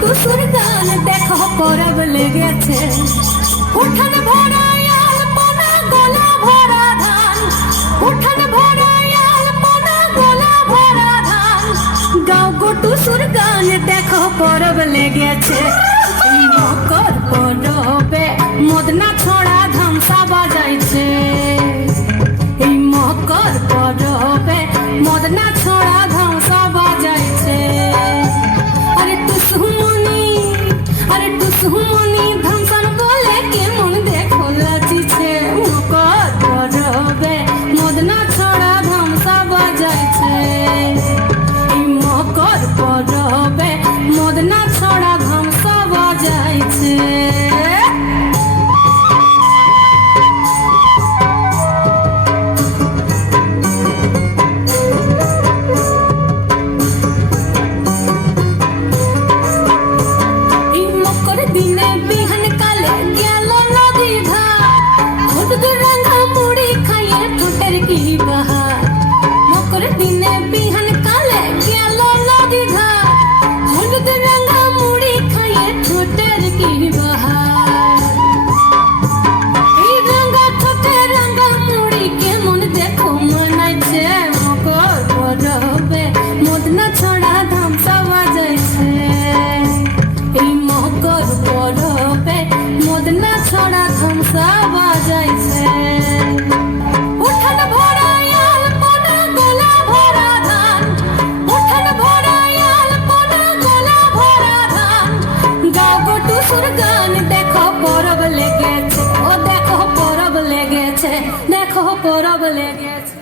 টুসুর গান দেখো পরব লেগেছে, উঠান ভরা আলপনা গোলা ভরা ধান, উঠান ভরা আলপনা গোলা ভরা ধান, গাও গো টুসুর গান দেখো পরব লেগেছে। এই মকর পরবে মদনা ছড়া ধামসা বাজাইছে, এই মকর পরবে মদনা ছড়া ধামসা বাজাইছে। আরে টুসুমনি ধামসান বলে কেমন দেখো লাচিছে, মকর পরবে মদনা ছড়া ধামসা বাজাইছে, এই মকর পরবে মদনা ছড়া ধামসা বাজাইছে। দিনে বিহান কালে গেল নদী ধার, হলুদ রাঙা মুড়ি খাইয়ে ঠোঁটের কি বাহার। মকর দিনে বিহান কালে গেল নদী ধার, হলুদ রাঙা মুড়ি খাইয়ে ঠোঁটের কি বাহার। এই রাঙা ঠোঁটে রাঙা মুড়ি কেমন দেখো মানাইছে, মকর পরবে মদনা ছড়া ধামসা বাজাইছে, এই মকর পরবে মদনা ছড়া ধামসা বাজাইছে। উঠান ভরা আলপনা গোলা ভরা ধান, উঠান ভরা আলপনা গোলা ভরা ধান, গাও গো টুসুর গান দেখো পরব লেগেছে, ও দেখো পরব লেগেছে, দেখো পরব লেগেছে।